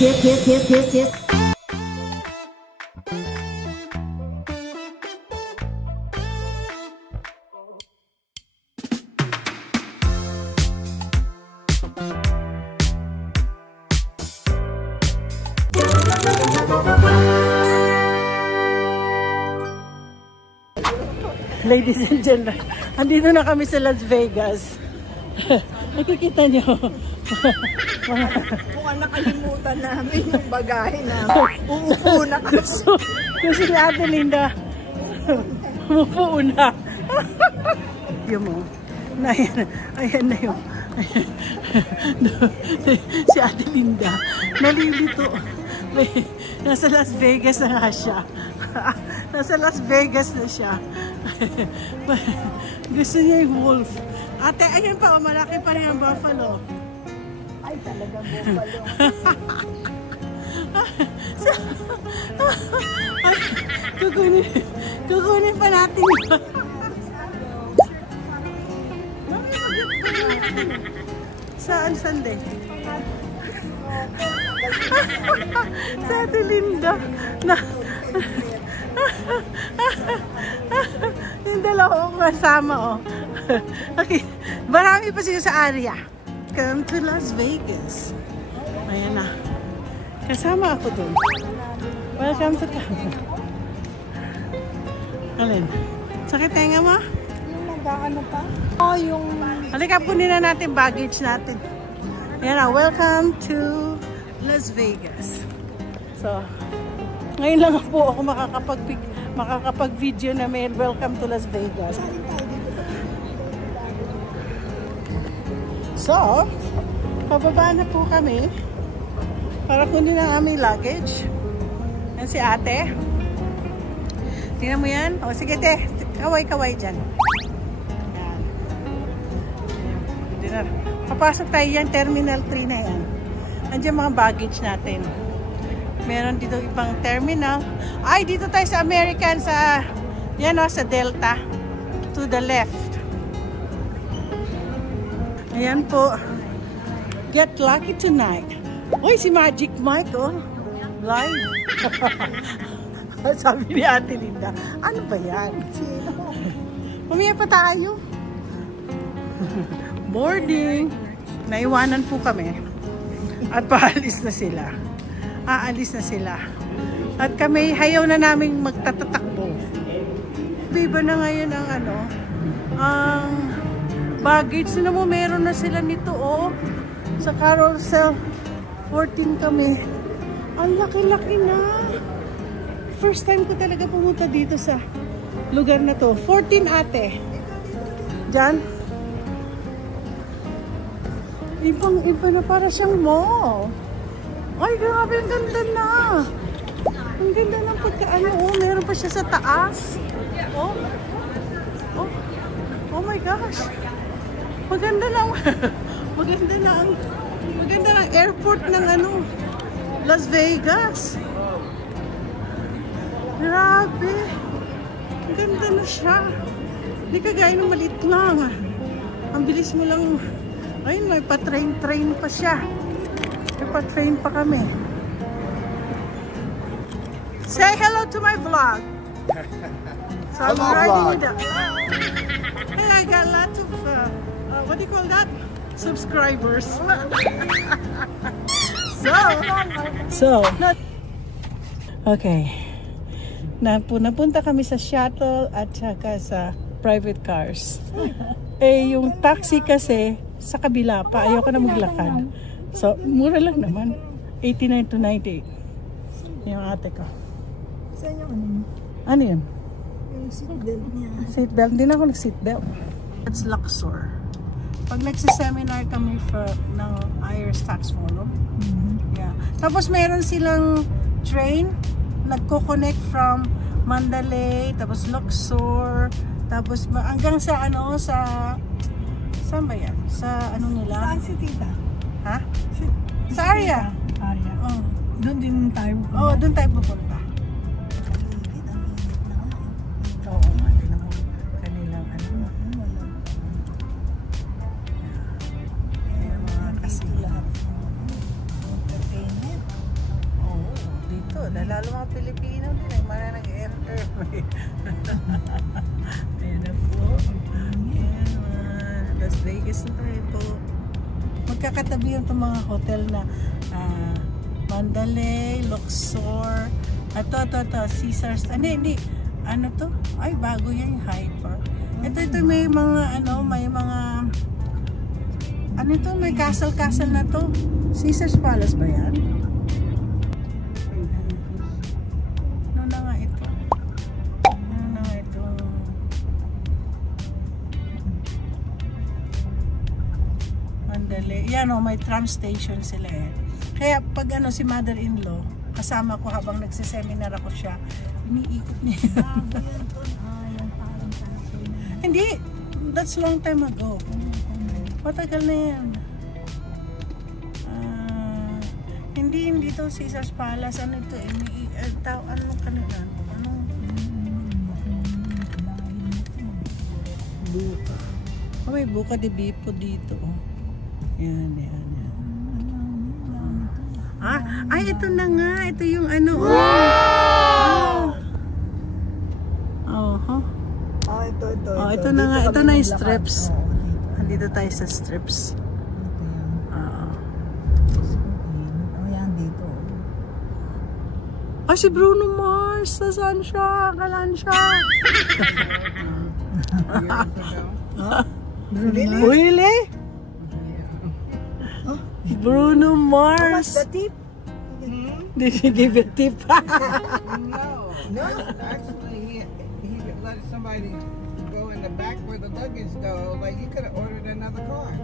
Yes. Ladies and gentlemen, andito na kami sa Las Vegas. Nakikita nyo. Mukhang nakalimutan namin yung bagahe namin. Uupo na kami. Yung si Ate Linda, umupo na. Yung mo. Ayan na yung. Si Ate Linda, nalilito. Nasa Las Vegas na nga siya. Nasa Las Vegas na siya. Gusto niya yung wolf. Ate, ayun pa, malaki pa rin ang buffalo. Ay, talaga buffalo. Kukunin pa natin. Saan Sunday? Sa Ate Linda. Yung dalawa kong kasama, oh. Okay. Marami pa sila sa area. Come to Las Vegas. Ayan na. Kasama ako dun. Welcome to Canada. Alin? Sakit tenga mo? Yung nag-ano pa? Oh, yung... Halika, kunin na natin baggage natin. Ayan na. Welcome to Las Vegas. So, ngayon lang po ako makakapag-video na may welcome to Las Vegas. So, pababa na po kami para kunin ang aming luggage. Yan si ate. Tingnan mo yan. O sige te, kaway-kaway dyan. Yan. Papasok tayo yan, Terminal 3 na yan. Andiyan mga baggage natin. Meron dito ibang terminal. Ay, dito tayo sa American, sa, yan o, sa Delta. To the left. Ayan po. Get lucky tonight. Uy, si Magic Mike, oh. Live. Sabi ni Ate Linda, ano ba yan? Mamaya pa tayo. Boarding. Naiwanan po kami. At paalis na sila. Aalis na sila. At kami, hayaw na naming magtatatakbo. Iba na ngayon ang ano, ang baggage na mo, meron na sila nito, oh. Sa Carousel 14 kami. Ang laki-laki na. First time ko talaga pumunta dito sa lugar na to. 14 ate. Diyan. Ibang-iba na, para siyang mall. Ay, grabe, ang ganda na. Ang ganda ng pagkaano. Oh, meron pa siya sa taas. Oh. Oh. Oh my gosh. Maganda lang. Maganda ng airport ng ano, Las Vegas. Grabe. Ang ganda na siya. Hindi kagaya ng maliit lang. Ang bilis mo lang. Ayun, may pa-train pa siya. Nagpa-train pa kami. Say hello to my vlog. So I'm riding it up. Hey, I got lots of, what do you call that? Subscribers. Okay. Napunta kami sa shuttle at saka sa private cars. Eh, yung taxi kasi sa kabila pa. Ayoko na maglakad. So, mura lang naman. 89 to 98. Yung ate ko. Saan yung ano? Ano yun? Yung seatbelt niya. Seatbelt? Hindi na ako nag-seatbelt. It's Luxor. Pag nagsiseminar kami ng IRS Tax Forum. Yeah. Tapos meron silang train. Nagko-connect from Mandalay, tapos Luxor, tapos hanggang sa ano, saan ba yan? Sa ano nila? Saan si tita? Ha? Sa area. Area. Oh. Doon din tayo. Oh, doon tayo pupunta. Oo, tingnan mo kanilang ano. Ayan mga kasi lahat. Entertainment. Lalo mga Pilipino din eh, mga nag-enter. Ayan na po. Ayan, Las Vegas na tayo po. Magkakatabi yung itong mga hotel na Mandalay, Luxor, ito, Caesars, hindi, ano to? Ay, bago yan, yung Hyde Park. Ito may mga, may mga, may castle na to. Caesars Palace ba yan? Ano na nga ito? Mandalay. Yan o, may tram station sila eh. Kaya pag si mother-in-law, kasama ko habang nagsiseminar ako siya, iniikot niya. Hindi, that's long time ago. Matagal na yan. Hindi to Caesars Palace. Ano ito? Anong kanila? Buka. May buka de bipo dito. Yan. Ay, ito na nga. Ito yung Wow! Ito na nga. Ito na yung strips. Andito tayo sa strips. Yan dito. Ay, si Bruno Mars. Saan siya? Kalan siya? Really? Bruno Mars. What's the tip? Did you give a tip? No. Actually, he let somebody go in the back where the luggage go. Like, you could have ordered another car.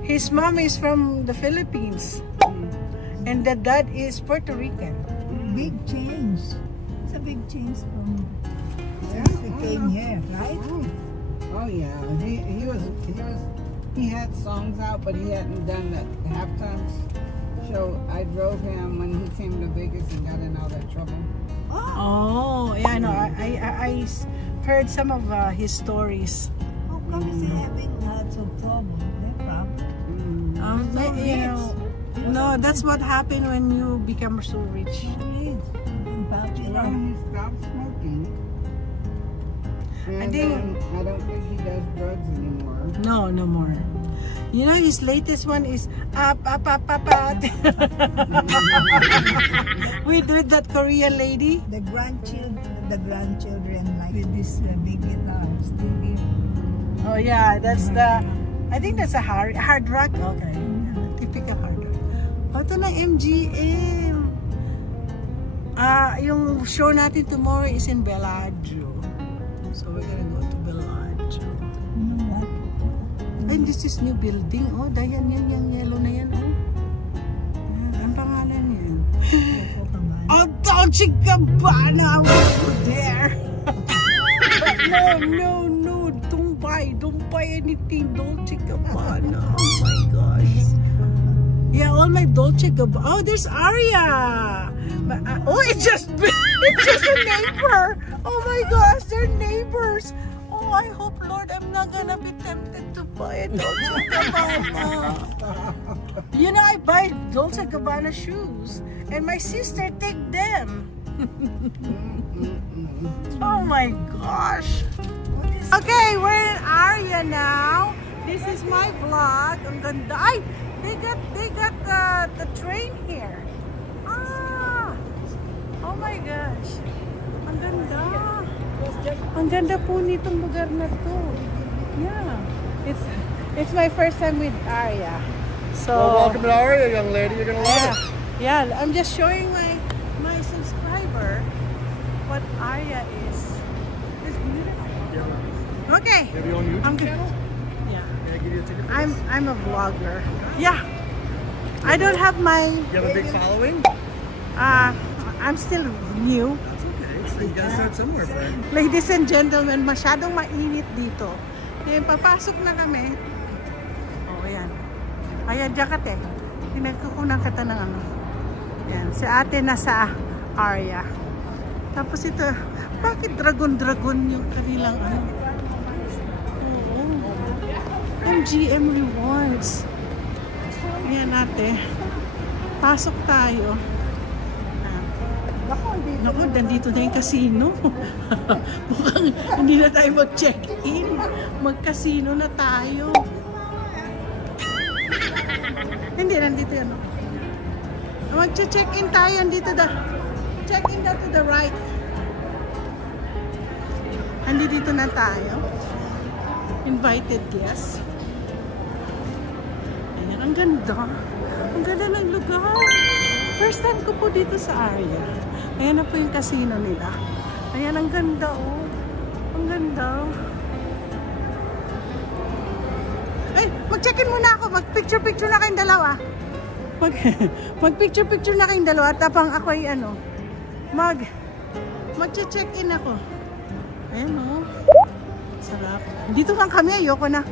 His mom is from the Philippines. And the dad is Puerto Rican. Big change. It's a big change from he came here, right? Oh yeah, he had songs out, but he hadn't done the halftime show. I drove him when he came to Vegas and got in all that trouble. Oh, yeah, I know. I heard some of his stories. How come is he having lots of trouble? No, that's what happened when you become so rich. He stopped smoking. And I don't think he does drugs anymore. No more. You know, his latest one is up. with that Korean lady. The grandchildren like with this big guitars. Oh yeah, that's I think that's a hard rock. Okay, typical hard rock. Ito na MGM. Yung show natin tomorrow is in Bellagio. So we're gonna go to Bellagio. And this is new building. Oh, dayan yan, yung yellow na yan. Oh. Ang pangalan yan. Oh, Dolce Gabbana. I will go there. No. Don't buy anything Dolce Gabbana. Oh my gosh. Yeah, all my Dolce Gabbana. Oh, there's Aria. Oh, it's just a neighbor. Oh my gosh, they're neighbors. Oh, I hope, Lord, I'm not gonna be tempted to buy a Dolce Gabbana. You know, I buy Dolce Gabbana shoes, and my sister take them. Oh my gosh. Okay, we're in Aria now. This is my vlog. Ang ganda. Ay, they got the train here. Oh my gosh. Ang ganda. Ang ganda po nitong lugar na to. Yeah. It's my first time with Aria. So welcome to Aria, young lady. You're gonna love it. Yeah, I'm just showing my subscriber what Aria is. It's beautiful. Yeah. Okay. Have you on YouTube channel? Yeah. Can I give you a ticket? I'm a vlogger. Yeah. I don't have my. You have a big following? I'm still new. That's okay. So you gotta start somewhere, friend. Ladies and gentlemen, masyadong mainit dito. Yan, papasok na kami. Oh, ayan. Ayan, jacket eh. Pinagkukunan kita ng ano. Yan, si ate nasa Aria. Tapos ito, bakit dragon yung kanilang ano? Oo. MGM Rewards. Ayan ate. Pasok tayo. Naku, nandito na yung casino. Mukhang hindi na tayo mag-check-in. Mag-casino na tayo. Hindi, nandito yan. Mag-check-in tayo. Check-in na to the right. Nandito na tayo. Invited guests. Ayan, ang ganda. Ang ganda ng lugar. First time ko po dito sa area. Ayan na po yung casino nila. Ayan, ang ganda oh. Ang ganda. Ay, mag-check-in muna ako. Mag-picture-picture na kayong dalawa. Mag-picture-picture na kayong dalawa. Tapang ako ay ano. Mag-check-in ako. Ayan oh. Sarap. Dito lang kami. Ayoko na.